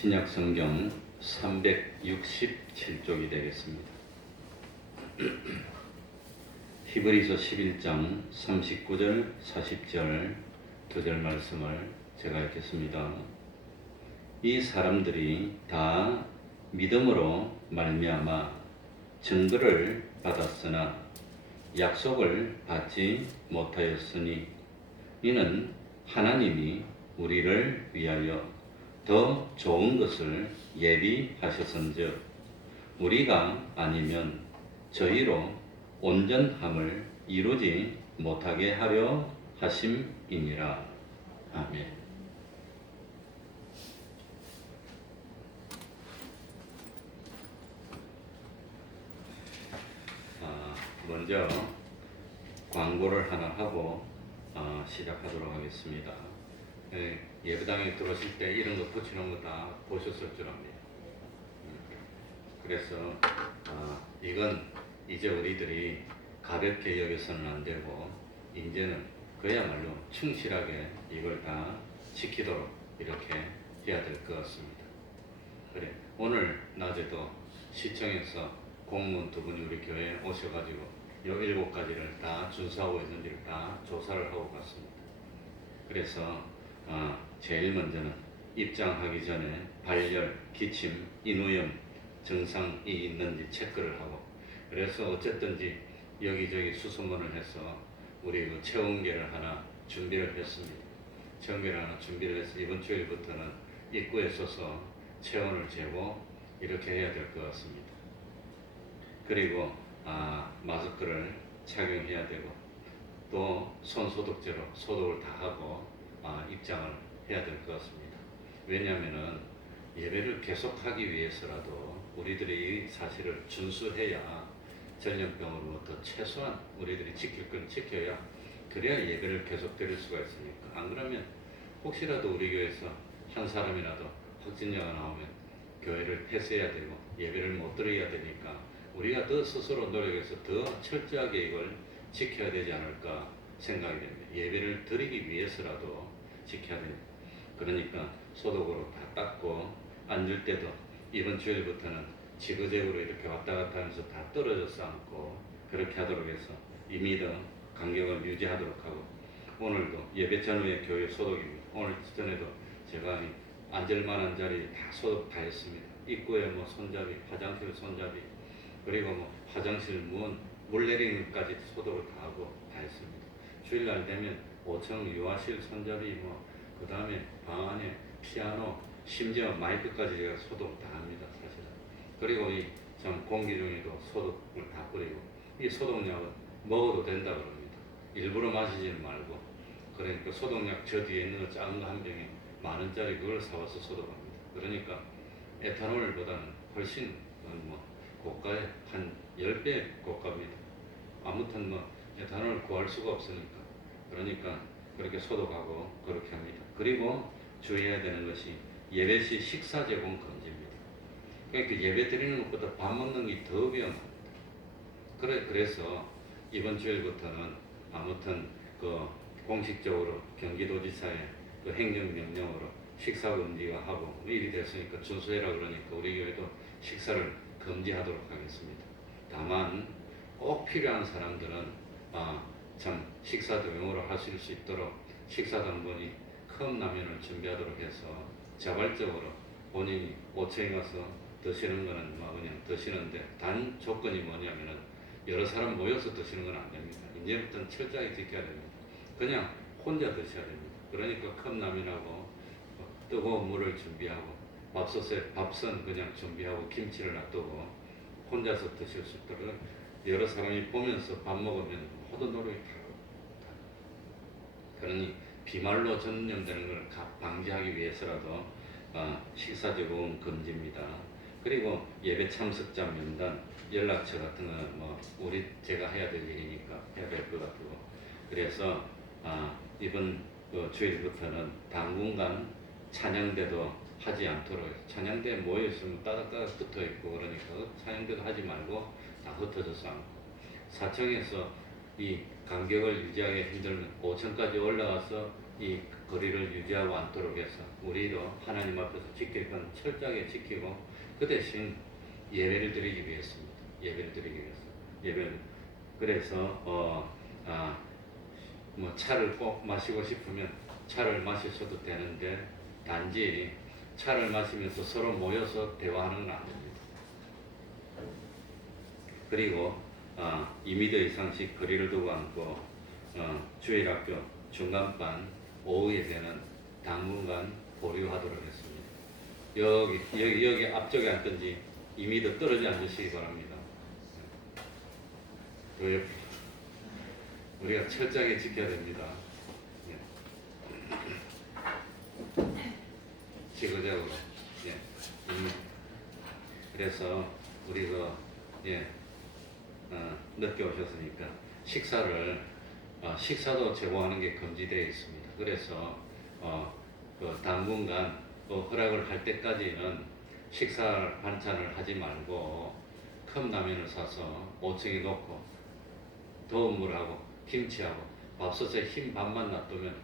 신약 성경 367쪽이 되겠습니다. 히브리서 11장 39절 40절 2절 말씀을 제가 읽겠습니다. 이 사람들이 다 믿음으로 말미암아 증거를 받았으나 약속을 받지 못하였으니 이는 하나님이 우리를 위하여 더 좋은 것을 예비하셨은즉 우리가 아니면 저희로 온전함을 이루지 못하게 하려 하심이니라. 아멘. 먼저 광고를 하나 하고 시작하도록 하겠습니다. 예배당에 들어오실 때 이런 거 붙이는 거 다 보셨을 줄 압니다. 그래서 이건 이제 우리들이 가볍게 여겨서는 안 되고 이제는 그야말로 충실하게 이걸 다 지키도록 이렇게 해야 될 것 같습니다. 그래, 오늘 낮에도 시청에서 공무원 두 분이 우리 교회에 오셔가지고 요 7가지를 다 준수하고 있는지를 다 조사를 하고 갔습니다. 그래서 제일 먼저는 입장하기 전에 발열, 기침, 인후염 증상이 있는지 체크를 하고, 그래서 어쨌든지 여기저기 수소문을 해서 우리 그 체온계를 하나 준비를 했습니다. 체온계를 하나 준비를 해서 이번 주일부터는 입구에 서서 체온을 재고 이렇게 해야 될 것 같습니다. 그리고 마스크를 착용해야 되고 또 손소독제로 소독을 다 하고 입장을 해야 될 것 같습니다. 왜냐하면은 예배를 계속하기 위해서라도 우리들이 이 사실을 준수해야 전염병으로부터 최소한 우리들이 지킬 건 지켜야 그래야 예배를 계속 드릴 수가 있으니까. 안 그러면 혹시라도 우리 교회에서 한 사람이라도 확진자가 나오면 교회를 폐쇄해야 되고 예배를 못 드려야 되니까 우리가 더 스스로 노력해서 더 철저하게 이걸 지켜야 되지 않을까 생각이 됩니다. 예배를 드리기 위해서라도 지켜야 됩니다. 그러니까 소독으로 다 닦고 앉을 때도 이번 주일부터는 지그재그로 이렇게 왔다 갔다 하면서 다 떨어져서 앉고 그렇게 하도록 해서 임의도 간격을 유지하도록 하고, 오늘도 예배 전후의 교회 소독입니다. 오늘 전에도 제가 앉을 만한 자리 다 소독 다 했습니다. 입구에 뭐 손잡이, 화장실 손잡이, 그리고 뭐 화장실 문, 물 내리는 것까지 소독을 다 하고 다 했습니다. 주일날 되면 5층 유아실 손잡이, 그 다음에 방 안에 피아노, 심지어 마이크까지 제가 소독 다 합니다, 사실은. 그리고 이 참 공기 중에도 소독을 다 뿌리고, 이 소독약은 먹어도 된다 그럽니다. 일부러 마시지는 말고. 그러니까 소독약 저 뒤에 있는 거 작은 거 한 병에 10,000원짜리 그걸 사와서 소독합니다. 그러니까 에탄올보다는 훨씬 고가에 한 10배 고가입니다. 아무튼 에탄올 구할 수가 없으니까. 그러니까 그렇게 소독하고 그렇게 합니다. 그리고 주의해야 되는 것이 예배 시 식사 제공 금지입니다. 그러니까 예배 드리는 것보다 밥 먹는 게 더 위험합니다. 그래서 이번 주일부터는 아무튼 공식적으로 경기도지사의 행정명령으로 식사 금지화하고 일이 됐으니까 준수해라 그러니까 우리 교회도 식사를 금지하도록 하겠습니다. 다만 꼭 필요한 사람들은 참 식사 동용으로 하실 수 있도록 식사당번이 컵라면을 준비하도록 해서 자발적으로 본인이 5층에 가서 드시는 거는 그냥 드시는데, 단 조건이 뭐냐면은 여러 사람 모여서 드시는 건 안 됩니다. 이제부터는 철저하게 지켜야 됩니다. 그냥 혼자 드셔야 됩니다. 그러니까 컵라면하고 뜨거운 물을 준비하고 밥솥 그냥 준비하고 김치를 놔두고 혼자서 드실 수 있도록 여러 사람이 보면서 밥 먹으면 모든 노력이 다. 그러니 비말로 전염되는 걸 방지하기 위해서라도 식사 제공 금지입니다. 그리고 예배 참석자 명단, 연락처 같은 거는 제가 해야 될 일이니까 해야 될 것 같고, 그래서 이번 주일부터는 당분간 찬양대도 하지 않도록, 찬양대 모여 있으면 따닥따닥 붙어 있고 그러니까 찬양대도 하지 말고 다 흩어져서 앉고, 4층에서 이 간격을 유지하기 힘들면 5층까지 올라가서 이 거리를 유지하고 않도록 해서 우리도 하나님 앞에서 지킬 건 철저하게 지키고 그 대신 예배를 드리기 위해서입니다. 예배를 드리기 위해서. 예배를 그래서 뭐 차를 꼭 마시고 싶으면 차를 마셔도 되는데 단지 차를 마시면서 서로 모여서 대화하는 건 안 됩니다. 그리고 2m 이상씩 거리를 두고 앉고 주일학교 중간반 오후 예배는 당분간 보류하도록 했습니다. 여기 앞쪽에 앉든지 2m 떨어져 앉으시기 바랍니다. 그 우리가 철저하게 지켜야 됩니다. 지그재그로. 그래서 우리가 늦게 오셨으니까 식사도 제공하는 게 금지되어 있습니다. 그래서 그 당분간 허락을 할 때까지는 식사 반찬을 하지 말고 컵라면을 사서 5층에 놓고 더운 물하고 김치하고 밥솥에 흰 밥만 놔두면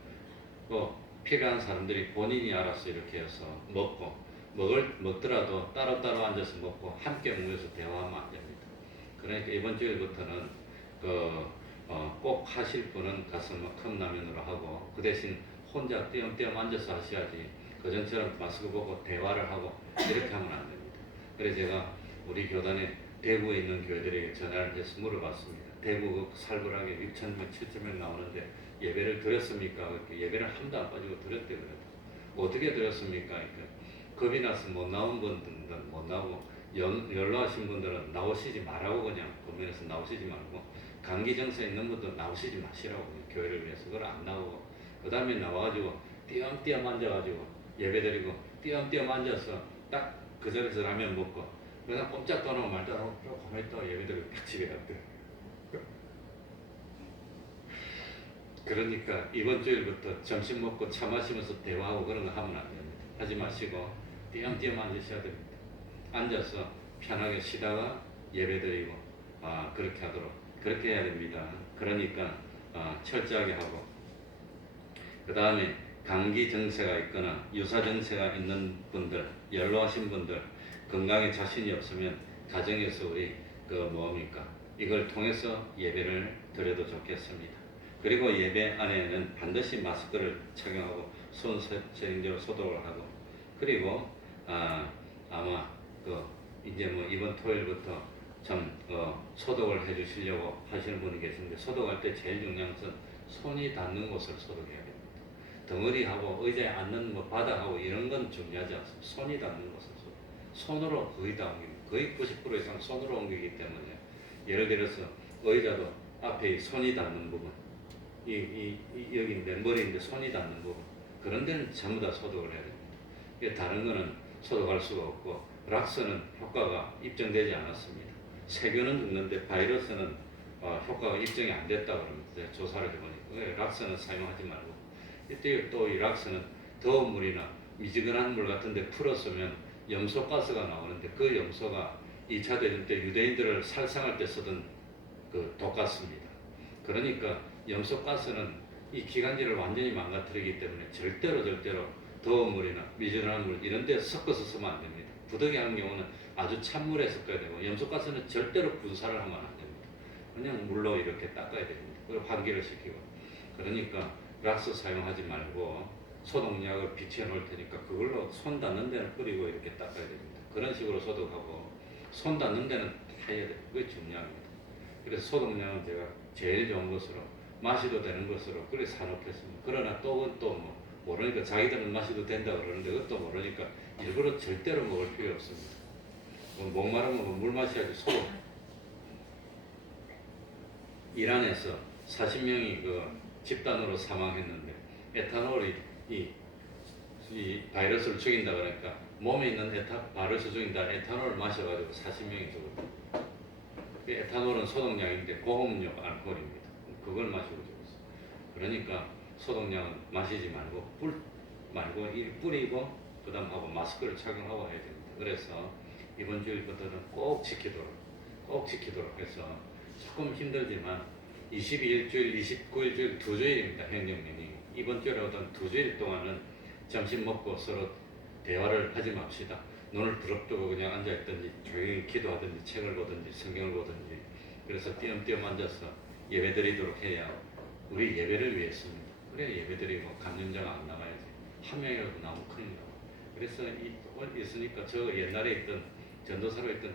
필요한 사람들이 본인이 알아서 이렇게 해서 먹더라도 따로따로 앉아서 먹고 함께 모여서 대화하면 안 됩니다. 그러니까 이번 주일부터는 꼭 하실 분은 가서 컵라면으로 하고 그 대신 혼자 띄엄띄엄 앉아서 하셔야지 그전처럼 마스크 벗고 대화를 하고 이렇게 하면 안 됩니다. 그래서 제가 우리 교단에 대구에 있는 교회들에게 전화를 해서 물어봤습니다. 대구 살벌하게 6,000명, 7,000명 나오는데 예배를 드렸습니까? 예배를 한도 안 빠지고 드렸대 그래도 어떻게 드렸습니까? 그러니까 겁이 나서 못 나온 분들은 못 나오고 연로하신 분들은 나오시지 말라고 그냥 건면에서 나오시지 말고 감기 증세 있는 분들 나오시지 마시라고 그냥 교회를 위해서 그걸 안 나오고 그 다음에 나와가지고 띄엄띄엄 앉아가지고 예배드리고 띄엄띄엄 앉아서 딱 그 자리에서 라면 먹고 그냥 꼼짝 떠나고 말다 하고 가만히 있다가 예배드리고 집에 갔대. 그러니까 이번 주일부터 점심 먹고 차 마시면서 대화하고 그런 거 하면 안 됩니다. 하지 마시고 띄엄띄엄 앉으셔야 됩니다. 앉아서 편하게 쉬다가 예배드리고 그렇게 하도록 그렇게 해야 됩니다. 그러니까 철저하게 하고 그 다음에 감기 증세가 있거나 유사 증세가 있는 분들, 연로하신 분들, 건강에 자신이 없으면 가정에서 우리 이걸 통해서 예배를 드려도 좋겠습니다. 그리고 예배 안에는 반드시 마스크를 착용하고 손 세정제로 소독을 하고 그리고 아마 이제 이번 토요일부터 소독을 해주시려고 하시는 분이 계신데 소독할 때 제일 중요한 것은 손이 닿는 곳을 소독해야 됩니다. 덩어리하고 의자에 앉는 바닥하고 이런 건 중요하지 않습니다. 손이 닿는 곳을 손으로 거의 다 옮깁니다. 거의 90% 이상 손으로 옮기기 때문에 예를 들어서 의자도 앞에 손이 닿는 부분 여기인데 머리인데 손이 닿는 부분 그런 데는 전부 다 소독을 해야 됩니다. 다른 거는 소독할 수가 없고 락스는 효과가 입증되지 않았습니다. 세균은 죽는데 바이러스는 효과가 입증이 안 됐다 그럽니다. 조사를 해보니까 락스는 사용하지 말고 이때 또 이 락스는 더운 물이나 미지근한 물 같은데 풀었으면 염소가스가 나오는데 그 염소가 2차 대전 때 유대인들을 살상할 때 쓰던 그 독 같습니다. 그러니까 염소가스는 이 기관지를 완전히 망가뜨리기 때문에 절대로 더운 물이나 미지근한 물 이런 데 섞어서 쓰면 안 됩니다. 부득이 하는 경우는 아주 찬물에 섞어야 되고 염소가스는 절대로 분사를 하면 안 됩니다. 그냥 물로 이렇게 닦아야 됩니다. 그리고 환기를 시키고 그러니까 락스 사용하지 말고 소독약을 비치해 놓을 테니까 그걸로 손 닿는 데는 뿌리고 이렇게 닦아야 됩니다. 그런 식으로 소독하고 손 닿는 데는 해야 돼요. 그게 중요합니다. 그래서 소독약은 제가 제일 좋은 것으로 마셔도 되는 것으로 그래 사놓겠습니다. 그러나 또 모르니까 자기들은 마셔도 된다 그러는데 그것도 모르니까 일부러 절대로 먹을 필요 없습니다. 목마르면 물 마셔야지 소독. 이란에서 40명이 집단으로 사망했는데 에탄올이 이 바이러스를 죽인다 그러니까 몸에 있는 바이러스 죽인다 에탄올을 마셔가지고 40명이 죽었다. 에탄올은 소독약인데 고음력 알코올입니다. 그걸 마시고 죽었어. 그러니까 소독약은 마시지 말고 이 뿌리고 그다음 하고 마스크를 착용하고 해야 됩니다. 그래서 이번 주일부터는 꼭 지키도록 해서 조금 힘들지만 22일주일, 29일주일 두 주일입니다. 행령년이. 이번 주에 오던 두 주일 동안은 점심 먹고 서로 대화를 하지 맙시다. 눈을 부릅뜨고 그냥 앉아있든지 조용히 기도하든지 책을 보든지 성경을 보든지 그래서 띄엄띄엄 앉아서 예배드리도록 해야 우리 예배를 위해서입니다. 그래 예배드리고 감염자가 안 나가야지. 한 명이라도 나오면 큰일 나고. 그래서 있으니까 저 옛날에 있던 전도사로 있던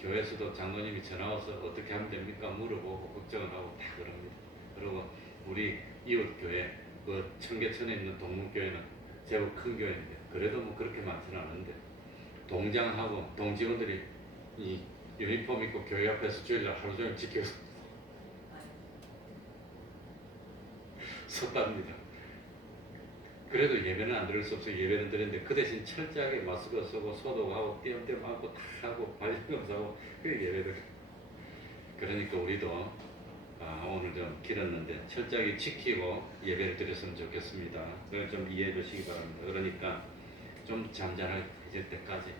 교회에서도 장로님이 전화 와서 어떻게 하면 됩니까? 물어보고 걱정을 하고 다 그럽니다. 그리고 우리 이웃교회 그 청계천에 있는 동문교회는 제법 큰 교회인데 그래도 뭐 그렇게 많지는 않은데 동장하고 동직원들이 이 유니폼 입고 교회 앞에서 주일날 하루 종일 지켜서 섰답니다. 그래도 예배는 안 드릴 수 없어요. 예배는 드리는데 그 대신 철저하게 마스크 쓰고 소독하고 띄엄띄엄 하고 다 하고 관리검사하고 그 예배를. 그러니까 우리도 오늘 좀 길었는데 철저하게 지키고 예배를 드렸으면 좋겠습니다. 그걸 좀 이해해 주시기 바랍니다. 그러니까 좀 잠잠해질 때까지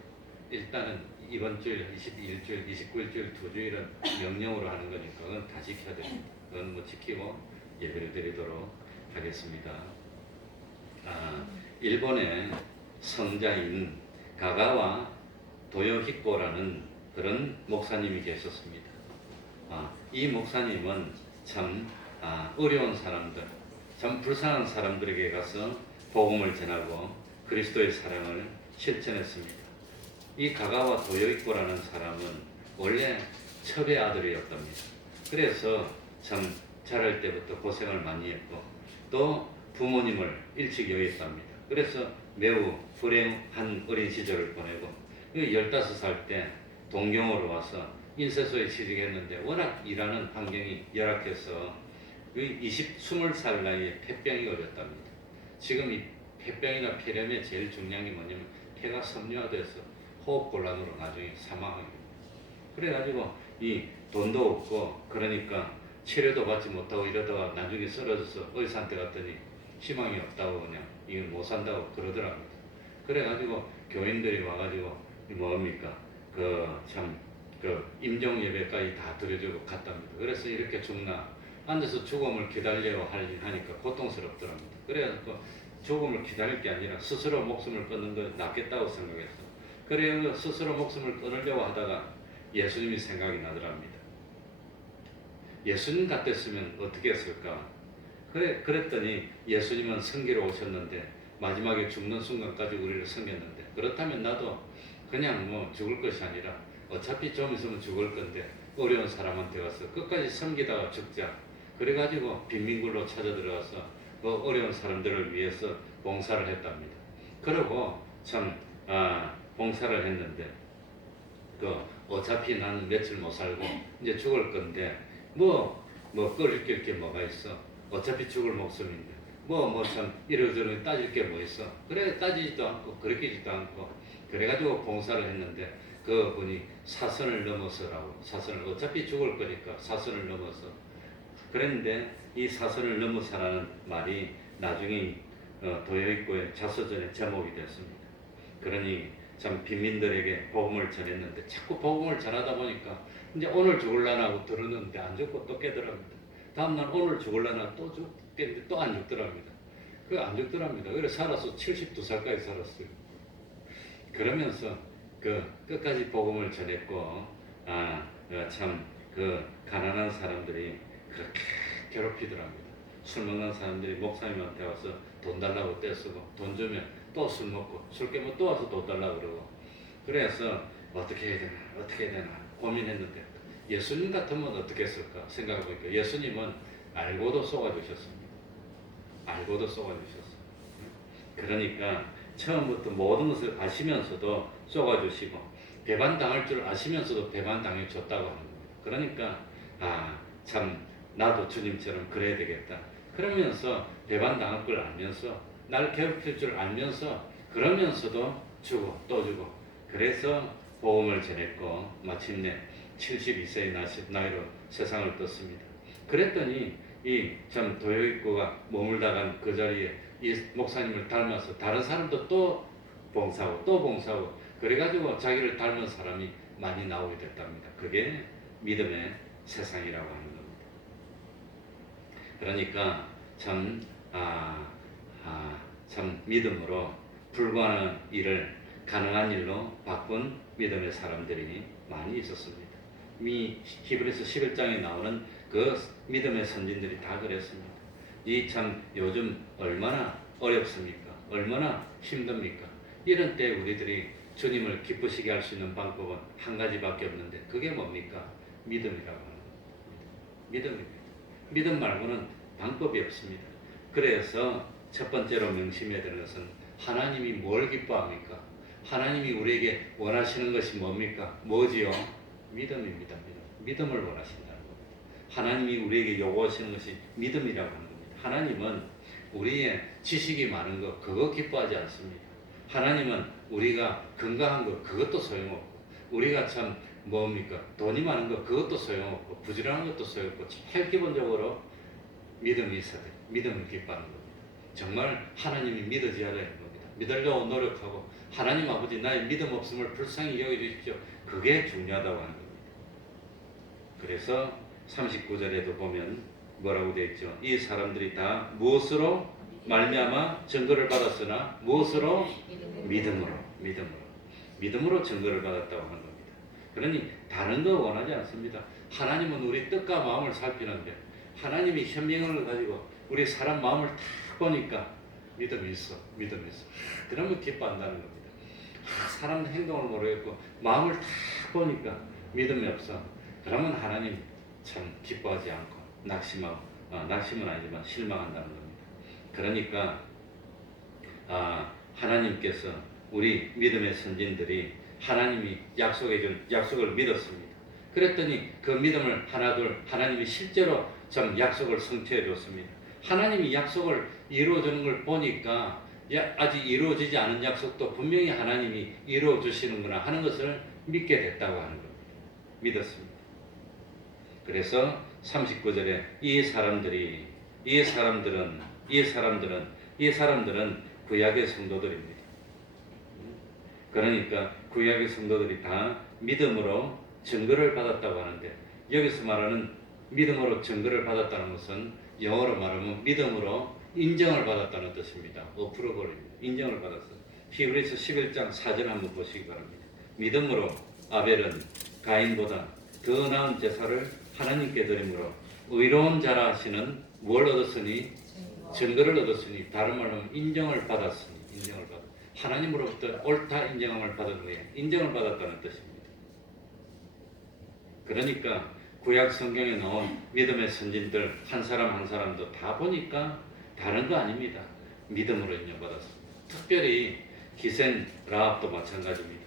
일단은 이번 주일, 21주일, 29일주일 두 주일은 명령으로 하는 거니까 그건 다 지켜야 됩니다. 그건 뭐 지키고 예배를 드리도록 하겠습니다. 일본의 성자인 가가와 도요히코라는 그런 목사님이 계셨습니다. 이 목사님은 참 어려운 사람들, 참 불쌍한 사람들에게 가서 복음을 전하고 그리스도의 사랑을 실천했습니다. 이 가가와 도요히코라는 사람은 원래 첩의 아들이었답니다. 그래서 참 자랄 때부터 고생을 많이 했고 또 부모님을 일찍 여겼답니다. 그래서 매우 불행한 어린 시절을 보내고 15살 때 동경으로 와서 인쇄소에 취직했는데 워낙 일하는 환경이 열악해서 20살 나이에 폐병이 걸렸답니다. 지금 이 폐병이나 폐렴의 제일 중요한 게 뭐냐면 폐가 섬유화돼서 호흡곤란으로 나중에 사망합니다. 그래가지고 이 돈도 없고 그러니까 치료도 받지 못하고 이러다가 나중에 쓰러져서 의사한테 갔더니 희망이 없다고 그냥 이건 못 산다고 그러더랍니다. 그래가지고 교인들이 와가지고 뭡니까 임종 예배까지 다 드려주고 갔답니다. 그래서 이렇게 죽나 앉아서 죽음을 기다려야 하니까 고통스럽더랍니다. 그래서 죽음을 기다릴 게 아니라 스스로 목숨을 끊는 거 낫겠다고 생각했어. 그래서 스스로 목숨을 끊으려고 하다가 예수님이 생각이 나더랍니다. 예수님 같았으면 어떻게 했을까? 그랬더니 예수님은 성기로 오셨는데 마지막에 죽는 순간까지 우리를 섬겼는데 그렇다면 나도 그냥 뭐 죽을 것이 아니라 어차피 좀 있으면 죽을 건데 어려운 사람한테 가서 끝까지 섬기다가 죽자. 그래가지고 빈민굴로 찾아 들어가서 그 어려운 사람들을 위해서 봉사를 했답니다. 그러고 참 봉사를 했는데 어차피 나는 며칠 못 살고 이제 죽을 건데 뭐 끓일 게 뭐가 있어. 어차피 죽을 목숨인데 참 이러저러 따질 게 뭐 있어. 그래 따지지도 않고 그렇게지도 않고 그래가지고 봉사를 했는데 그 분이 사선을 넘어서라고. 사선을 어차피 죽을 거니까 사선을 넘어서. 그랬는데 이 사선을 넘어서라는 말이 나중에 도요히코의 자서전의 제목이 됐습니다. 그러니 참 빈민들에게 복음을 전했는데 자꾸 복음을 전하다 보니까 이제 오늘 죽을라나 하고 들었는데 안 죽고 또 깨더랍니다. 다음날 오늘 죽을라나 또 죽겠는데 또 안 죽더랍니다. 안 죽더랍니다. 그래서 살아서 72살까지 살았어요. 그러면서 끝까지 복음을 전했고 참 가난한 사람들이 그렇게 괴롭히더랍니다. 술 먹는 사람들이 목사님한테 와서 돈 달라고 떼쓰고 돈 주면 또 술 먹고 술 깨면 또 와서 돈 달라고 그러고 그래서 어떻게 해야 되나 고민했는데 예수님 같으면 어떻게 했을까 생각해보니까 예수님은 알고도 쏘아주셨습니다. 알고도 쏘아주셨어요. 그러니까 처음부터 모든 것을 아시면서도 쏘아주시고 배반당할 줄 아시면서도 배반당해 줬다고 하는 겁니다. 그러니까 참 나도 주님처럼 그래야 되겠다. 그러면서 배반당할 걸 알면서 날 괴롭힐 줄 알면서 그러면서도 주고 또 주고 그래서 복음을 전했고 마침내 72세의 나이로 세상을 떴습니다. 그랬더니 이 참 도요히코가 머물다간 그 자리에 이 목사님을 닮아서 다른 사람도 또 봉사하고 그래가지고 자기를 닮은 사람이 많이 나오게 됐답니다. 그게 믿음의 세상이라고 하는 겁니다. 그러니까 참, 참 믿음으로 불가능한 일을 가능한 일로 바꾼 믿음의 사람들이 많이 있었습니다. 히브리서 11장에 나오는 그 믿음의 선진들이 다 그랬습니다. 이 참 요즘 얼마나 어렵습니까? 얼마나 힘듭니까? 이런 때 우리들이 주님을 기쁘시게 할 수 있는 방법은 한 가지밖에 없는데 그게 뭡니까? 믿음이라고 하는 겁니다. 믿음입니다. 믿음 말고는 방법이 없습니다. 그래서 첫 번째로 명심해야 되는 것은 하나님이 뭘 기뻐합니까? 하나님이 우리에게 원하시는 것이 뭡니까? 뭐지요? 믿음입니다. 믿음을 원하신다는 겁니다. 하나님이 우리에게 요구하시는 것이 믿음이라고 하는 겁니다. 하나님은 우리의 지식이 많은 것 그거 기뻐하지 않습니다. 하나님은 우리가 건강한 것 그것도 소용없고 우리가 참 뭡니까? 돈이 많은 것 그것도 소용없고 부지런한 것도 소용없고 제일 기본적으로 믿음이 있어야 돼요. 믿음을 기뻐하는 겁니다. 정말 하나님이 믿어져야 되는 겁니다. 믿으려고 노력하고 하나님 아버지 나의 믿음 없음을 불쌍히 여겨주십시오. 그게 중요하다고 하는 겁니다. 그래서 39절에도 보면 뭐라고 되어 있죠? 이 사람들이 다 무엇으로 말미암아 증거를 받았으나 무엇으로? 믿음으로 증거를 받았다고 하는 겁니다. 그러니 다른 거 원하지 않습니다. 하나님은 우리 뜻과 마음을 살피는데 하나님이 현명을 가지고 우리 사람 마음을 다 보니까 믿음이 있어. 그러면 기뻐한다는 겁니다. 사람 행동을 모르겠고 마음을 다 보니까 믿음이 없어. 그러면 하나님 참 기뻐하지 않고 낙심은 아니지만 실망한다는 겁니다. 그러니까 하나님께서 우리 믿음의 선진들이 하나님이 약속해준 약속을 믿었습니다. 그랬더니 그 믿음을 하나님이 실제로 참 약속을 성취해 줬습니다. 하나님이 약속을 이루어주는 걸 보니까 아직 이루어지지 않은 약속도 분명히 하나님이 이루어 주시는구나 하는 것을 믿게 됐다고 하는 겁니다. 믿었습니다. 그래서 39절에 이 사람들은 구약의 성도들입니다. 그러니까 구약의 성도들이 다 믿음으로 증거를 받았다고 하는데 여기서 말하는 믿음으로 증거를 받았다는 것은 영어로 말하면 믿음으로 인정을 받았다는 뜻입니다. 어프로벌입니다. 인정을 받았어요. 히브리서 11장 4절 한번 보시기 바랍니다. 믿음으로 아벨은 가인보다 더 나은 제사를 하나님께 드림으로 의로운 자라 하시는 뭘 얻었으니? 증거를 얻었으니 다른 말로 하면 인정을 받았으니 하나님으로부터 옳다 인정함을 받은 후에 인정을 받았다는 뜻입니다. 그러니까 구약 성경에 나온 믿음의 선진들 한 사람 한 사람도 다 보니까 다른 거 아닙니다. 믿음으로 인정받았습니다. 특별히 기생 라합도 마찬가지입니다.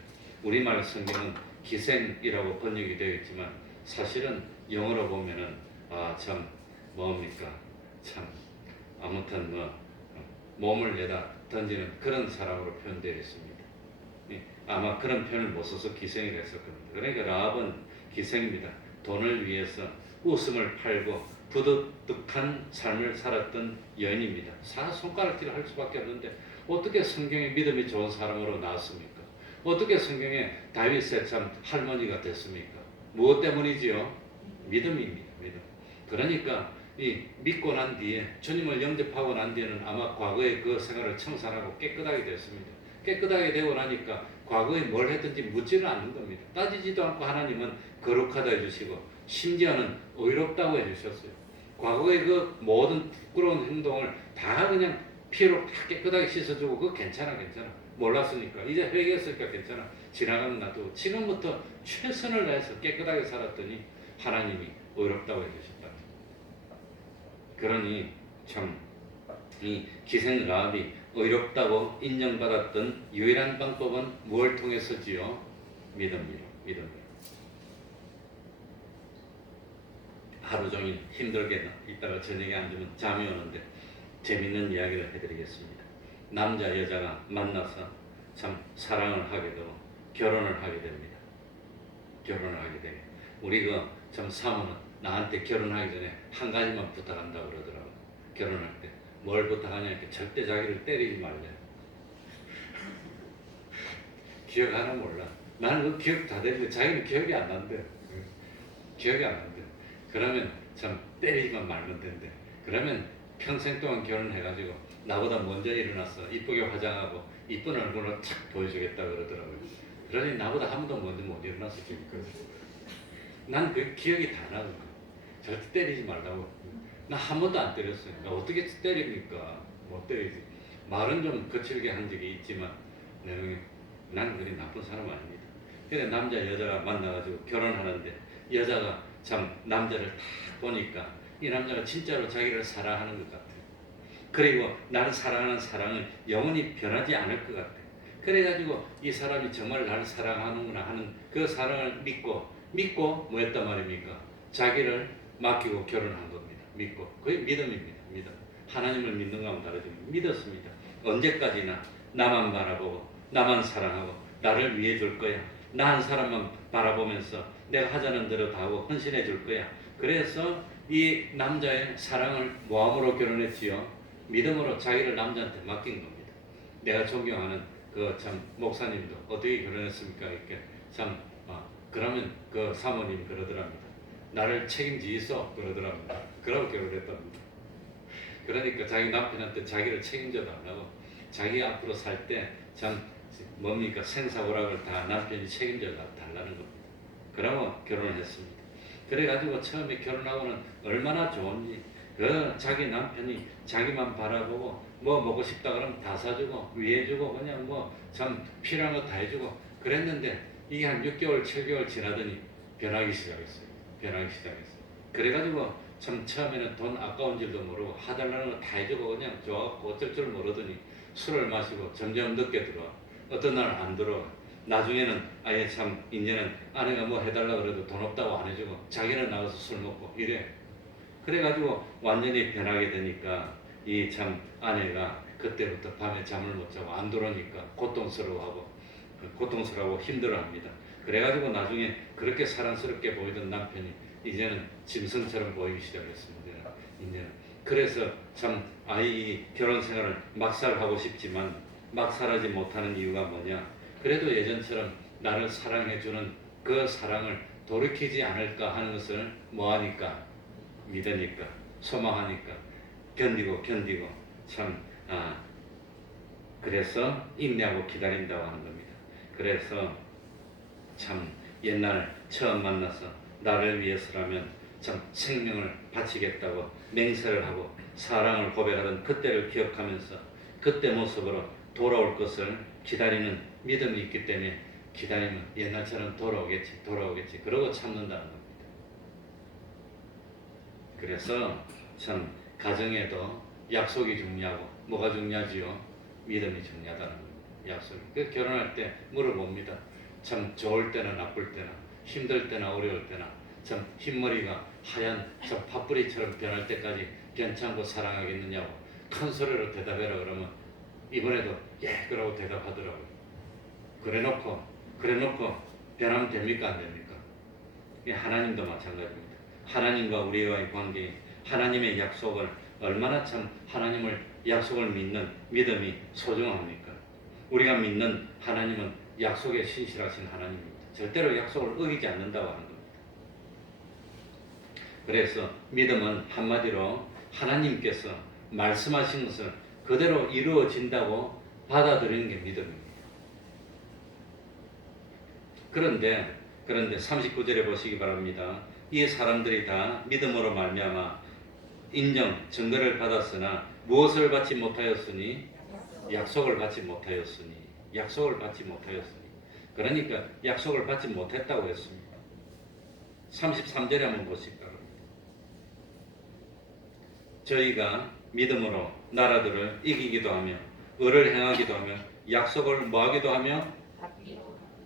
우리말 성경은 기생이라고 번역이 되어 있지만 사실은 영어로 보면은 참 뭡니까? 참 아무튼 몸을 내다 던지는 그런 사람으로 표현되어 있습니다. 아마 그런 표현을 못 써서 기생이라 했을 겁니다. 그러니까 라합은 기생입니다. 돈을 위해서 웃음을 팔고 부득득한 삶을 살았던 여인입니다. 손가락질을 할 수밖에 없는데 어떻게 성경에 믿음이 좋은 사람으로 나왔습니까? 어떻게 성경에 다윗의 참 할머니가 됐습니까? 무엇 때문이지요? 믿음입니다. 믿음. 그러니까 이 믿고 난 뒤에 주님을 영접하고 난 뒤에는 아마 과거의 그 생활을 청산하고 깨끗하게 됐습니다. 깨끗하게 되고 나니까 과거에 뭘 했든지 묻지는 않는 겁니다. 따지지도 않고 하나님은 거룩하다 해주시고 심지어는 의롭다고 해주셨어요. 과거의 그 모든 부끄러운 행동을 다 그냥 피로 다 깨끗하게 씻어주고 그거 괜찮아. 몰랐으니까 이제 회개했으니까 괜찮아. 지나가는 놔두고 지금부터 최선을 다해서 깨끗하게 살았더니 하나님이 의롭다고 해주셨다. 그러니 참 이 기생 라합이 의롭다고 인정받았던 유일한 방법은 무엇을 통해서지요? 믿음이요. 하루 종일 힘들게 있다가 저녁에 앉으면 잠이 오는데 재밌는 이야기를 해드리겠습니다. 남자 여자가 만나서 참 사랑을 하게 되고 결혼을 하게 됩니다. 우리 참 사모는 나한테 결혼하기 전에 한 가지만 부탁한다고 그러더라고요. 결혼할 때 뭘 부탁하냐니까 절대 자기를 때리지 말래. 기억하나 몰라. 나는 그 기억 다 되는데 자기는 기억이 안 난대. 그러면 참 때리지만 말면 된대. 그러면 평생 동안 결혼해가지고 나보다 먼저 일어나서 이쁘게 화장하고 이쁜 얼굴로 착 보여주겠다 그러더라고요. 그러니 나보다 한 번도 먼저 못 일어났을 테니까. 난 그 기억이 다 나는 거야. 절대 때리지 말라고. 나 한 번도 안 때렸어요. 나 어떻게 때립니까? 못 때리지. 말은 좀 거칠게 한 적이 있지만 내가 난 그리 나쁜 사람 아닙니다. 그래 남자 여자가 만나가지고 결혼하는데 여자가 참 남자를 딱 보니까 이 남자가 진짜로 자기를 사랑하는 것 같아요. 그리고 나를 사랑하는 사랑은 영원히 변하지 않을 것 같아요. 그래가지고 이 사람이 정말 나를 사랑하는구나 하는 그 사랑을 믿고 뭐 했단 말입니까? 자기를 맡기고 결혼한 겁니다. 믿고. 그게 믿음입니다. 믿음. 하나님을 믿는 거하고 다르지. 믿었습니다. 언제까지나 나만 바라보고 나만 사랑하고 나를 위해 줄 거야. 나 한 사람만 바라보면서 내가 하자는 대로 다 하고 헌신해 줄 거야. 그래서 이 남자의 사랑을 모함으로 결혼했지요. 믿음으로 자기를 남자한테 맡긴 겁니다. 내가 존경하는 그 참 목사님도 어떻게 결혼했습니까? 이렇게 참 그러면 그 사모님 그러더랍니다. 나를 책임지소 그러더랍니다. 그러고 결혼했답니다. 그러니까 자기 남편한테 자기를 책임져 달라고 자기 앞으로 살 때 참 뭡니까 생사고락을 다 남편이 책임져 달라는 겁니다. 그러고 결혼을 했습니다. 그래가지고 처음에 결혼하고는 얼마나 좋은지 그 자기 남편이 자기만 바라보고 뭐 먹고 싶다 그러면 다 사주고 위해주고 그냥 뭐 참 필요한 거 다 해주고 그랬는데 이게 한 6개월 7개월 지나더니 변하기 시작했어요. 변하기 시작했어요. 그래가지고 참 처음에는 돈 아까운 줄도 모르고 하달라는 거 다 해주고 그냥 좋아갖고 어쩔 줄 모르더니 술을 마시고 점점 늦게 들어와. 어떤 날은 안 들어와. 나중에는 아예 참 이제는 아내가 뭐 해달라 그래도 돈 없다고 안 해주고 자기는 나가서 술 먹고 이래. 그래가지고 완전히 변하게 되니까 이 참 아내가 그때부터 밤에 잠을 못 자고 안 들어오니까 고통스러워 힘들어합니다. 그래가지고 나중에 그렇게 사랑스럽게 보이던 남편이 이제는 짐승처럼 보이기 시작했습니다. 이제는 그래서 참 아이 결혼 생활을 막살하고 싶지만 막살하지 못하는 이유가 뭐냐? 그래도 예전처럼 나를 사랑해주는 그 사랑을 돌이키지 않을까 하는 것을 뭐하니까 믿으니까 소망하니까 견디고 참 그래서 인내하고 기다린다고 하는 겁니다. 그래서 참 옛날 처음 만나서 나를 위해서라면 참 생명을 바치겠다고 맹세를 하고 사랑을 고백하던 그때를 기억하면서 그때 모습으로 돌아올 것을 기다리는 믿음이 있기 때문에 기다리면 옛날처럼 돌아오겠지 그러고 참는다는 겁니다. 그래서 참 가정에도 약속이 중요하고 뭐가 중요하지요? 믿음이 중요하다는 겁니다. 약속. 그 결혼할 때 물어봅니다. 참 좋을 때나 나쁠 때나 힘들 때나 어려울 때나 참 흰머리가 하얀 참 팥뿌리처럼 변할 때까지 괜찮고 사랑하겠느냐고 큰 소리로 대답해라 그러면 이번에도 예 그러고 대답하더라고요. 그래놓고 변하면 됩니까 안 됩니까? 하나님도 마찬가지입니다. 하나님과 우리와의 관계, 하나님의 약속을 얼마나 참 하나님을 약속을 믿는 믿음이 소중합니까? 우리가 믿는 하나님은 약속에 신실하신 하나님입니다. 절대로 약속을 어기지 않는다고 하는 겁니다. 그래서 믿음은 한마디로 하나님께서 말씀하신 것을 그대로 이루어진다고 받아들이는 게 믿음입니다. 그런데 39절에 보시기 바랍니다. 이 사람들이 다 믿음으로 말미암아 증거를 받았으나 무엇을 받지 못하였으니 약속을 받지 못하였으니 그러니까 약속을 받지 못했다고 했습니다. 33절에 한번 보실까 합니다. 저희가 믿음으로 나라들을 이기기도 하며 의를 행하기도 하며 약속을 뭐하기도 하며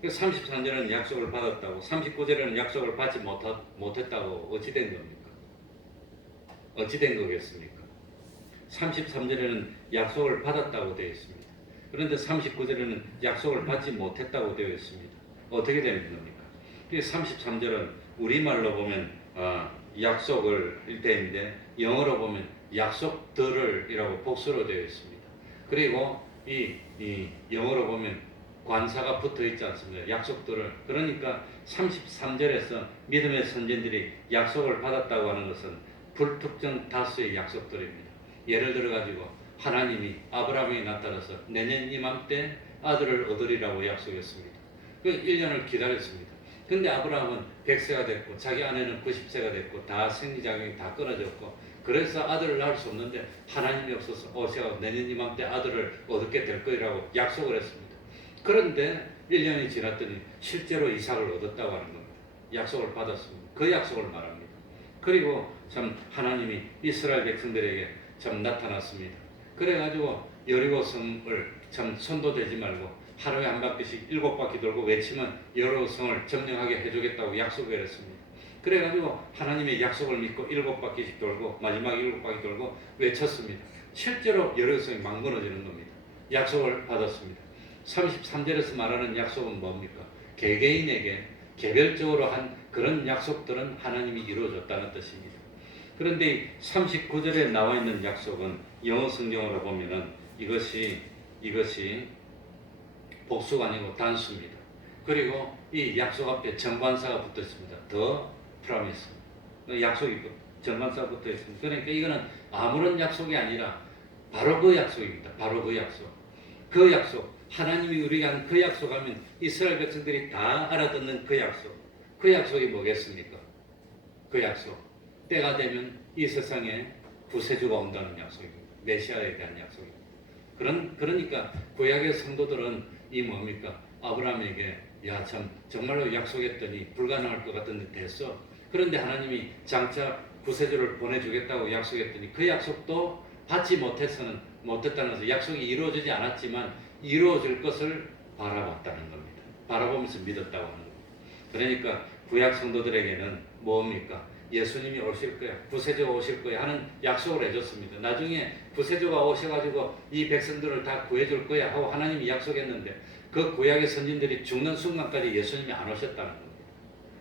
33절에는 약속을 받았다고 39절에는 약속을 받지 못했다고 어찌 된 겁니까? 어찌 된 거겠습니까? 33절에는 약속을 받았다고 되어 있습니다. 그런데 39절에는 약속을 받지 못했다고 되어 있습니다. 어떻게 되는 겁니까? 33절은 우리말로 보면 약속을 일대인데 영어로 보면 약속들을 이라고 복수로 되어 있습니다. 그리고 이 영어로 보면 관사가 붙어 있지 않습니다. 약속들을. 그러니까 33절에서 믿음의 선진들이 약속을 받았다고 하는 것은 불특정 다수의 약속들입니다. 예를 들어 가지고 하나님이 아브라함에게 나타나서 내년 이맘때 아들을 얻으리라고 약속했습니다. 그 1년을 기다렸습니다. 근데 아브라함은 100세가 됐고 자기 아내는 90세가 됐고 다 생리작용이 다 끊어졌고 그래서 아들을 낳을 수 없는데 하나님이 없어서 오세가 내년 이맘때 아들을 얻게 될 거라고 약속을 했습니다. 그런데 1년이 지났더니 실제로 이삭을 얻었다고 하는 겁니다. 약속을 받았습니다. 그 약속을 말합니다. 그리고 참 하나님이 이스라엘 백성들에게 참 나타났습니다. 그래가지고 여리고성을 참 손도 대지 말고 하루에 한 바퀴씩 7바퀴 돌고 외치면 여리고성을 점령하게 해주겠다고 약속을 했습니다. 그래가지고 하나님의 약속을 믿고 7바퀴씩 돌고 마지막 7바퀴 돌고 외쳤습니다. 실제로 여리고성이 막 무너지는 겁니다. 약속을 받았습니다. 33절에서 말하는 약속은 뭡니까? 개개인에게 개별적으로 한 그런 약속들은 하나님이 이루어줬다는 뜻입니다. 그런데 39절에 나와 있는 약속은 영어 성경으로 보면은 이것이 복수가 아니고 단수입니다. 그리고 이 약속 앞에 정관사가 붙어 있습니다. The promise. 약속이 정관사가 붙어 있습니다. 그러니까 이거는 아무런 약속이 아니라 바로 그 약속입니다. 바로 그 약속. 그 약속. 하나님이 우리에게 한 그 약속하면 이스라엘 백성들이 다 알아듣는 그 약속. 그 약속이 뭐겠습니까? 그 약속. 때가 되면 이 세상에 구세주가 온다는 약속입니다. 메시아에 대한 약속입니다. 그러니까 구약의 성도들은 이 뭡니까? 아브라함에게 야 참 정말로 약속했더니 불가능할 것 같은데 됐어. 그런데 하나님이 장차 구세주를 보내주겠다고 약속했더니 그 약속도 받지 못했다는 것은 약속이 이루어지지 않았지만 이루어질 것을 바라봤다는 겁니다. 바라보면서 믿었다고 하는 겁니다. 그러니까 구약 성도들에게는 뭡니까? 예수님이 오실 거야, 구세주가 오실 거야 하는 약속을 해줬습니다. 나중에 구세주가 오셔가지고 이 백성들을 다 구해줄 거야 하고 하나님이 약속했는데 그 구약의 선진들이 죽는 순간까지 예수님이 안 오셨다는 겁니다.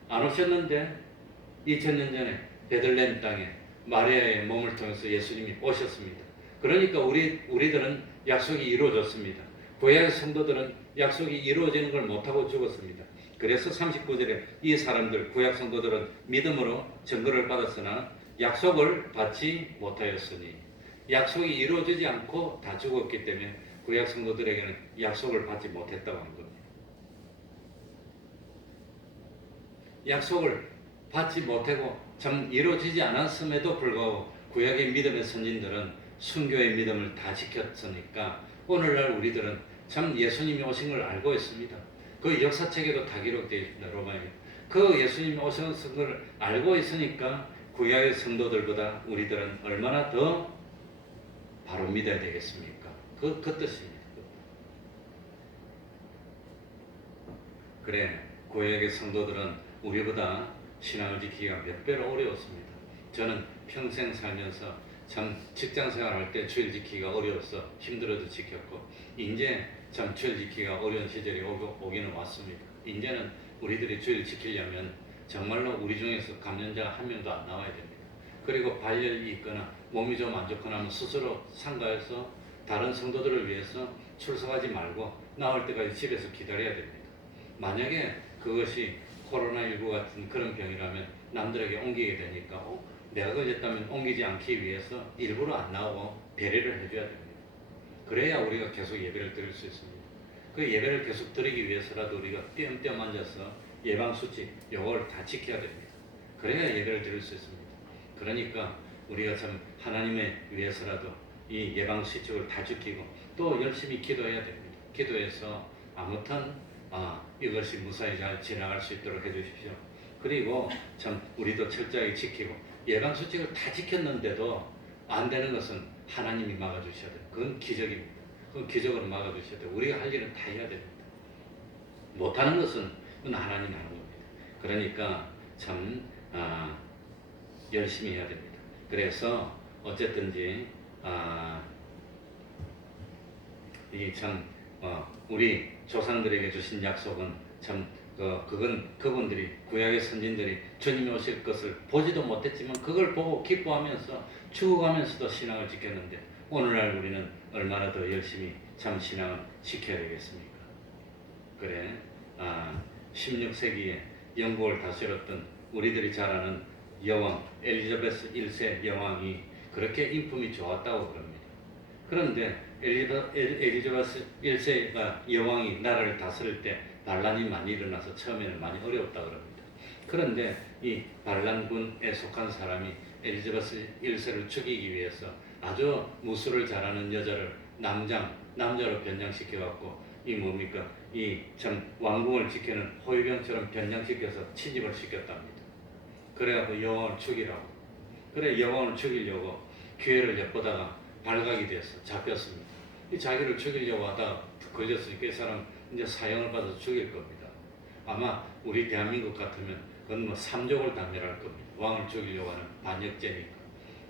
안 오셨는데 2000년 전에 베들레헴 땅에 마리아의 몸을 통해서 예수님이 오셨습니다. 그러니까 우리들은 약속이 이루어졌습니다. 구약의 성도들은 약속이 이루어지는 걸 못하고 죽었습니다. 그래서 39절에 이 사람들 구약 성도들은 믿음으로 증거를 받았으나 약속을 받지 못하였으니 약속이 이루어지지 않고 다 죽었기 때문에 구약 성도들에게는 약속을 받지 못했다고 하는 겁니다. 약속을 받지 못하고 참 이루어지지 않았음에도 불구하고 구약의 믿음의 선진들은 순교의 믿음을 다 지켰으니까 오늘날 우리들은 참 예수님이 오신 걸 알고 있습니다. 그 역사책에도 다 기록되어 있습니다. 로마에. 그 예수님이 오신 걸 알고 있으니까 구약의 성도들보다 우리들은 얼마나 더 바로 믿어야 되겠습니까? 그 뜻입니다. 그래, 구약의 성도들은 우리보다 신앙을 지키기가 몇 배로 어려웠습니다. 저는 평생 살면서 참 직장 생활할 때 주일 지키기가 어려워서 힘들어도 지켰고 이제 참 주일 지키기가 어려운 시절이 오기는 왔습니다. 이제는 우리들이 주일 지키려면 정말로 우리 중에서 감염자가 한 명도 안 나와야 됩니다. 그리고 발열이 있거나 몸이 좀 안 좋거나 하면 스스로 상가에서 다른 성도들을 위해서 출석하지 말고 나올 때까지 집에서 기다려야 됩니다. 만약에 그것이 코로나19 같은 그런 병이라면 남들에게 옮기게 되니까 내가 걸렸다면 옮기지 않기 위해서 일부러 안 나오고 배려를 해줘야 됩니다. 그래야 우리가 계속 예배를 드릴 수 있습니다. 그 예배를 계속 드리기 위해서라도 우리가 띄엄띄엄 앉아서 예방수칙 요걸 다 지켜야 됩니다. 그래야 예배를 드릴 수 있습니다. 그러니까 우리가 참 하나님의 위해서라도 이 예방수칙을 다 지키고 또 열심히 기도해야 됩니다. 기도해서 아무튼 이것이 무사히 잘 지나갈 수 있도록 해주십시오. 그리고 참 우리도 철저하게 지키고 예방수칙을 다 지켰는데도 안 되는 것은 하나님이 막아주셔야 돼요. 그건 기적입니다. 그건 기적으로 막아주셔야 돼요. 우리가 할 일은 다 해야 됩니다. 못하는 것은 그건 하나님이 하는 겁니다. 그러니까 참 열심히 해야 됩니다. 그래서 어쨌든지 이 참 우리 조상들에게 주신 약속은 참 그분들이 구약의 선진들이 주님이 오실 것을 보지도 못했지만 그걸 보고 기뻐하면서 죽어가면서도 신앙을 지켰는데 오늘날 우리는 얼마나 더 열심히 참 신앙을 지켜야 되겠습니까? 그래 16세기에 영국을 다스렸던 우리들이 잘 아는 여왕 엘리자베스 1세 여왕이 그렇게 인품이 좋았다고 그럽니다. 그런데 엘리자베스 1세가 여왕이 나라를 다스릴 때 반란이 많이 일어나서 처음에는 많이 어려웠다고 그럽니다. 그런데 이 반란군에 속한 사람이 엘리자베스 1세를 죽이기 위해서 아주 무술을 잘하는 여자를 남자로 변장시켜갖고 이 뭡니까? 이 참 왕궁을 지키는 호위병처럼 변장시켜서 취집을 시켰답니다. 그래갖고 여왕을 죽이라고. 그래 여왕을 죽이려고 기회를 엿보다가 발각이 돼서 잡혔습니다. 이 자기를 죽이려고 하다가 걸렸으니까 이 사람 이제 사형을 받아서 죽일 겁니다. 아마 우리 대한민국 같으면 그건 뭐 삼족을 단멸할 겁니다. 왕을 죽이려고 하는 반역죄니까.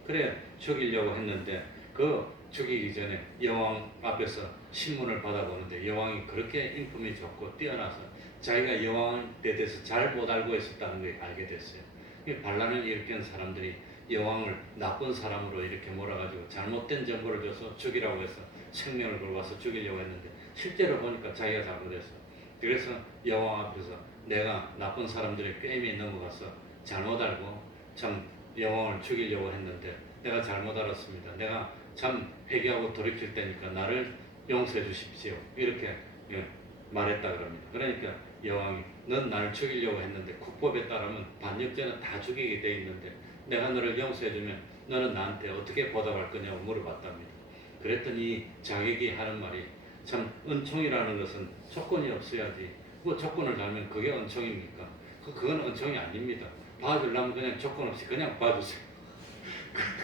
그래 죽이려고 했는데 그 죽이기 전에 여왕 앞에서 신문을 받아보는데 여왕이 그렇게 인품이 좋고 뛰어나서 자기가 여왕에 대해서 잘 못 알고 있었다는 걸 알게 됐어요. 이 반란을 일으킨 사람들이 여왕을 나쁜 사람으로 이렇게 몰아가지고 잘못된 정보를 줘서 죽이라고 해서 생명을 걸어와서 죽이려고 했는데 실제로 보니까 자기가 잘못했어. 그래서 여왕 앞에서 내가 나쁜 사람들의 꾀임에 넘어가서 잘못 알고 참 여왕을 죽이려고 했는데 내가 잘못 알았습니다. 내가 참 회개하고 돌이킬 테니까 나를 용서해 주십시오. 이렇게 말했다 그럽니다. 그러니까 여왕이 넌 나를 죽이려고 했는데 국법에 따르면 반역죄는 다 죽이게 돼 있는데 내가 너를 용서해주면 너는 나한테 어떻게 보답할 거냐고 물어봤답니다. 그랬더니 자객이 하는 말이 참 은총이라는 것은 조건이 없어야지 뭐 조건을 달면 그게 은총입니까? 그건 은총이 아닙니다. 봐주려면 그냥 조건 없이 그냥 봐주세요.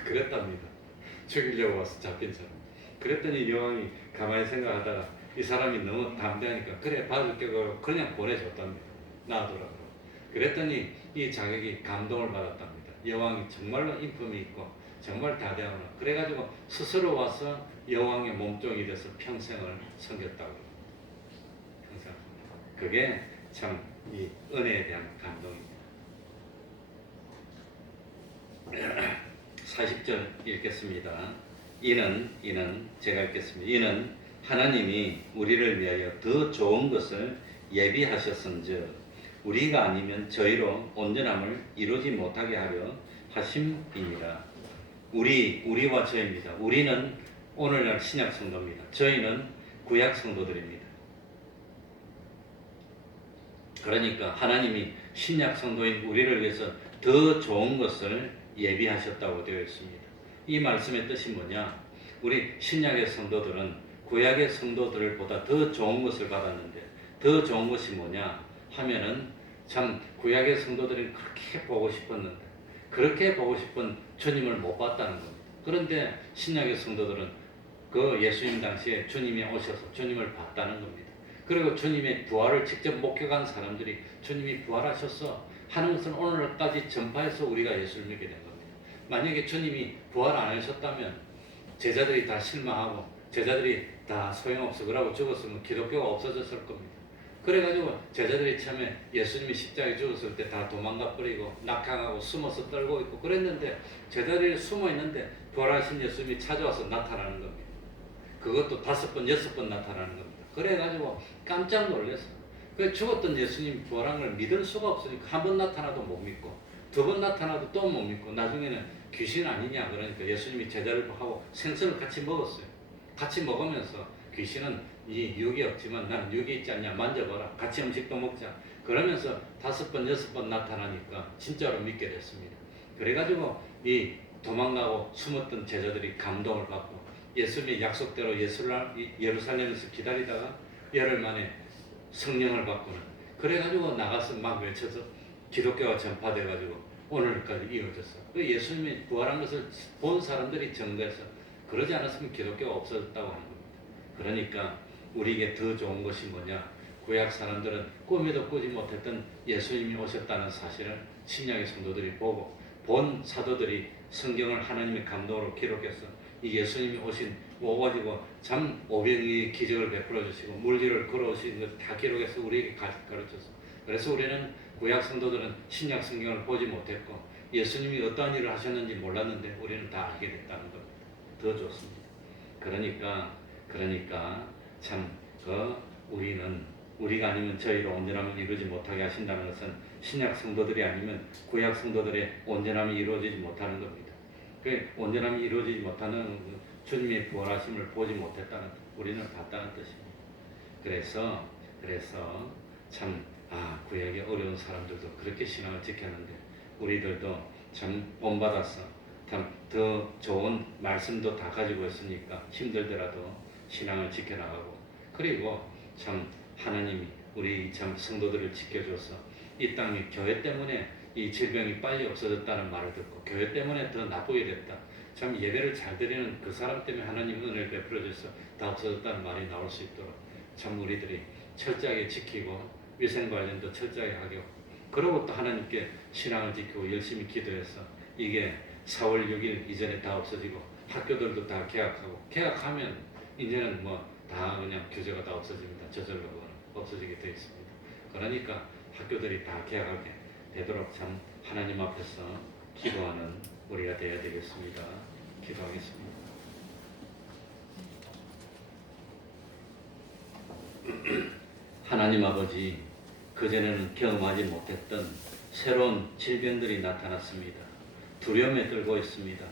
그랬답니다. 죽이려고 와서 잡힌 사람. 그랬더니 여왕이 가만히 생각하다가 이 사람이 너무 담대하니까 그래 봐줄게 그냥 보내줬답니다. 놔두라고. 그랬더니 이 자객이 감동을 받았답니다. 여왕이 정말로 인품이 있고 정말 다대하구나. 그래가지고 스스로 와서 여왕의 몸종이 돼서 평생을 섬겼다고. 평생. 그게 참 이 은혜에 대한 감동입니다. 40절 읽겠습니다. 이는 제가 읽겠습니다. 이는 하나님이 우리를 위하여 더 좋은 것을 예비하셨은즉 우리가 아니면 저희로 온전함을 이루지 못하게 하려 하심이니라. 우리와 저입니다. 우리는 오늘날 신약 성도입니다. 저희는 구약 성도들입니다. 그러니까 하나님이 신약 성도인 우리를 위해서 더 좋은 것을 예비하셨다고 되어 있습니다. 이 말씀의 뜻이 뭐냐? 우리 신약의 성도들은 구약의 성도들보다 더 좋은 것을 받았는데 더 좋은 것이 뭐냐 하면은 참 구약의 성도들은 그렇게 보고 싶었는데 그렇게 보고 싶은 주님을 못 봤다는 겁니다. 그런데 신약의 성도들은 그 예수님 당시에 주님이 오셔서 주님을 봤다는 겁니다. 그리고 주님의 부활을 직접 목격한 사람들이 주님이 부활하셨어 하는 것은 오늘까지 전파해서 우리가 예수를 믿게 된 겁니다. 만약에 주님이 부활 안 하셨다면 제자들이 다 실망하고 제자들이 다 소용없어 그러고 죽었으면 기독교가 없어졌을 겁니다. 그래가지고 제자들이 처음에 예수님이 십자가에 죽었을 때 다 도망가 버리고 낙항하고 숨어서 떨고 있고 그랬는데 제자들이 숨어 있는데 부활하신 예수님이 찾아와서 나타나는 겁니다. 그것도 5번, 6번 나타나는 겁니다. 그래가지고 깜짝 놀랐어. 그 죽었던 예수님 부활한 걸 믿을 수가 없으니까 한 번 나타나도 못 믿고 2번 나타나도 또 못 믿고 나중에는 귀신 아니냐 그러니까 예수님이 제자를 하고 생선을 같이 먹었어요. 같이 먹으면서 귀신은 이 육이 없지만 나는 육이 있지 않냐 만져봐라 같이 음식도 먹자 그러면서 5번 6번 나타나니까 진짜로 믿게 됐습니다. 그래가지고 이 도망가고 숨었던 제자들이 감동을 받고 예수님의 약속대로 예루살렘에서 기다리다가 열흘 만에 성령을 받고는 그래가지고 나가서 막 외쳐서 기독교가 전파돼가지고 오늘까지 이어졌어. 그 예수님이 부활한 것을 본 사람들이 증거해서 그러지 않았으면 기독교가 없어졌다고 하는 겁니다. 그러니까 우리에게 더 좋은 것이 뭐냐? 구약 사람들은 꿈에도 꾸지 못했던 예수님이 오셨다는 사실을 신약의 성도들이 보고 본 사도들이 성경을 하나님의 감동으로 기록해서 이 예수님이 오가지고 참 오병이의 기적을 베풀어 주시고 물질을 걸어오시는 것 다 기록해서 우리에게 가르쳤어. 그래서 우리는 구약 성도들은 신약 성경을 보지 못했고 예수님이 어떠한 일을 하셨는지 몰랐는데 우리는 다 알게 됐다는 겁니다. 더 좋습니다. 그러니까 참 우리는 우리가 아니면 저희로 온전함을 이루지 못하게 하신다는 것은 신약 성도들이 아니면 구약 성도들의 온전함이 이루어지지 못하는 겁니다. 그 온전함이 이루어지지 못하는 주님의 부활하심을 보지 못했다는, 우리는 봤다는 뜻입니다. 그래서 참 구약의 어려운 사람들도 그렇게 신앙을 지켰는데 우리들도 참 본받아서 참 더 좋은 말씀도 다 가지고 있으니까 힘들더라도 신앙을 지켜나가고, 그리고 참 하나님이 우리 참 성도들을 지켜줘서 이 땅에 교회 때문에 이 질병이 빨리 없어졌다는 말을 듣고 교회 때문에 더 나쁘게 됐다, 참 예배를 잘 드리는 그 사람 때문에 하나님 은혜를 베풀어 줘서 다 없어졌다는 말이 나올 수 있도록 참 우리들이 철저하게 지키고 위생 관련도 철저하게 하고, 그러고 또 하나님께 신앙을 지키고 열심히 기도해서 이게 4월 6일 이전에 다 없어지고 학교들도 다 개학하면 이제는 뭐 다 그냥 교재가 다 없어집니다. 저절로 없어지게 되어 있습니다. 그러니까 학교들이 다 개학하게 되도록 참 하나님 앞에서 기도하는 우리가 되어야 되겠습니다. 기도하겠습니다. 하나님 아버지, 그전에는 경험하지 못했던 새로운 질병들이 나타났습니다. 두려움에 떨고 있습니다.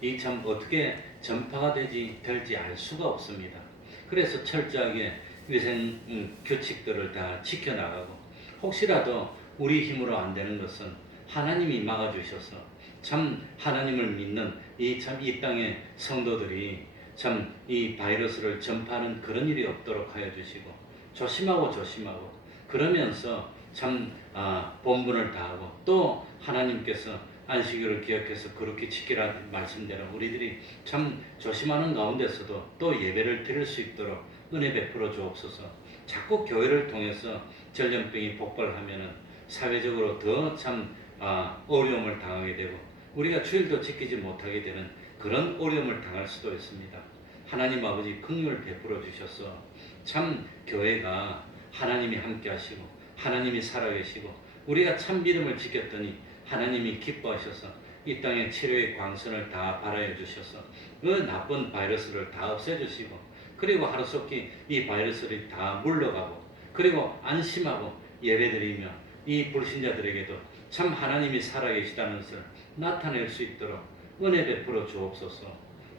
이 참 어떻게 전파가 될지 알 수가 없습니다. 그래서 철저하게 위생 규칙들을 다 지켜나가고, 혹시라도 우리 힘으로 안 되는 것은 하나님이 막아주셔서 참 하나님을 믿는 이 땅의 성도들이 참 이 바이러스를 전파하는 그런 일이 없도록 하여 주시고, 조심하고 그러면서 참 본분을 다하고, 또 하나님께서 안식일을 기억해서 그렇게 지키라 말씀대로 우리들이 참 조심하는 가운데서도 또 예배를 드릴 수 있도록 은혜 베풀어 주옵소서. 자꾸 교회를 통해서 전염병이 폭발하면은 사회적으로 더 참 어려움을 당하게 되고 우리가 주일도 지키지 못하게 되는 그런 어려움을 당할 수도 있습니다. 하나님 아버지 긍휼을 베풀어 주셔서 참 교회가 하나님이 함께 하시고 하나님이 살아계시고 우리가 참 믿음을 지켰더니 하나님이 기뻐하셔서 이 땅에 치료의 광선을 다 발하여 주셔서 그 나쁜 바이러스를 다 없애주시고, 그리고 하루속히 이 바이러스를 다 물러가고, 그리고 안심하고 예배드리며 이 불신자들에게도 참 하나님이 살아계시다는 것을 나타낼 수 있도록 은혜 베풀어 주옵소서.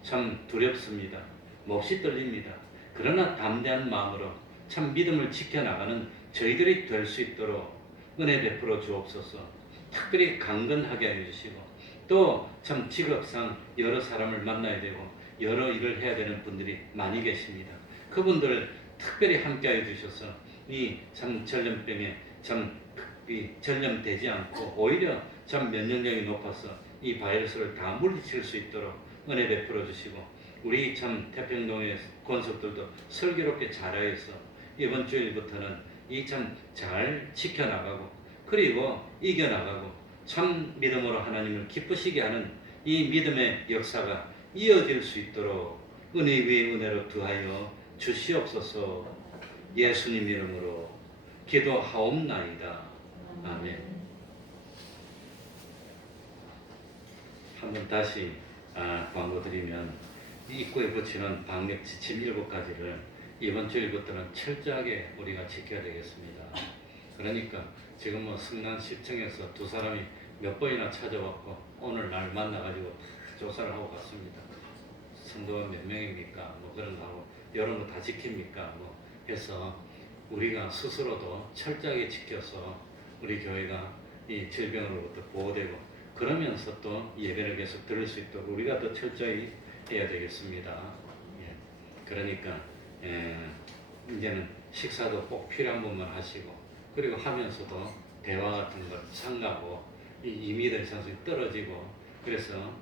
참 두렵습니다. 몹시 떨립니다. 그러나 담대한 마음으로 참 믿음을 지켜나가는 저희들이 될 수 있도록 은혜 베풀어 주옵소서. 특별히 강건하게 해주시고, 또 참 직업상 여러 사람을 만나야 되고 여러 일을 해야 되는 분들이 많이 계십니다. 그분들을 특별히 함께 해주셔서 이 참 전염병에 참 전염되지 않고 오히려 참 면역력이 높아서 이 바이러스를 다 물리칠 수 있도록 은혜 베풀어 주시고, 우리 참 태평동의 권속들도 슬기롭게 잘하여서 이번 주일부터는 이 참 잘 지켜나가고 그리고 이겨나가고 참 믿음으로 하나님을 기쁘시게 하는 이 믿음의 역사가 이어질 수 있도록 은혜 위에 은혜로 더하여 주시옵소서. 예수님 이름으로 기도하옵나이다. 아멘. 한번 다시 광고 드리면, 입구에 붙이는 방역 지침 7가지를 이번 주일부터는 철저하게 우리가 지켜야 되겠습니다. 그러니까 지금 뭐 성남 시청에서 두 사람이 몇 번이나 찾아왔고 오늘 날 만나가지고 조사를 하고 갔습니다. 성도가 몇 명입니까? 뭐 그런 거 하고 이런 거 다 지킵니까? 뭐 해서 우리가 스스로도 철저하게 지켜서 우리 교회가 이 질병으로부터 보호되고, 그러면서 또 예배를 계속 드릴 수 있도록 우리가 더 철저히 해야 되겠습니다. 예. 그러니까 이제는 식사도 꼭 필요한 분만 하시고, 그리고 하면서도 대화 같은 걸 삼가고 이 이미들 상승이 떨어지고, 그래서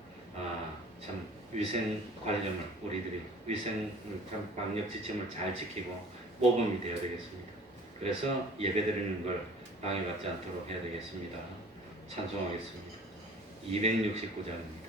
참 위생 관념을 우리들이 위생 참 방역 지침을 잘 지키고 모범이 되어야 되겠습니다. 그래서 예배드리는 걸 방해받지 않도록 해야 되겠습니다. 찬송하겠습니다. 269장입니다.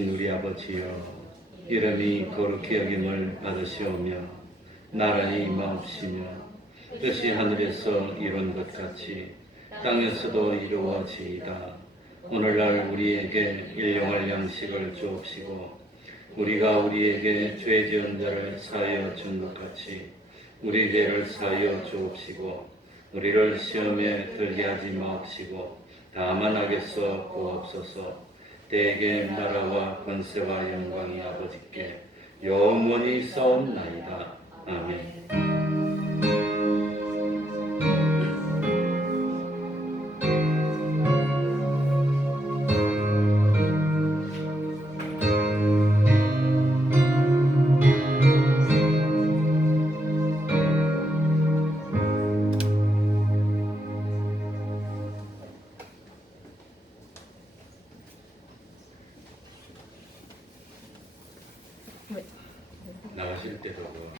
되신 우리 아버지여, 이름이 거룩히 여김을 받으시오며 나라의 임하옵시며 뜻이 하늘에서 이룬 것 같이 땅에서도 이루어지이다. 오늘날 우리에게 일용할 양식을 주옵시고 우리가 우리에게 죄 지은 자를 사하여 준 것 같이 우리 죄를 사하여 주옵시고 우리를 시험에 들게 하지 마옵시고 다만 악에서 구하옵소서. 대개 나라와 권세와 영광이 아버지께 영원히 싸움나이다. 아멘. 나가실 때도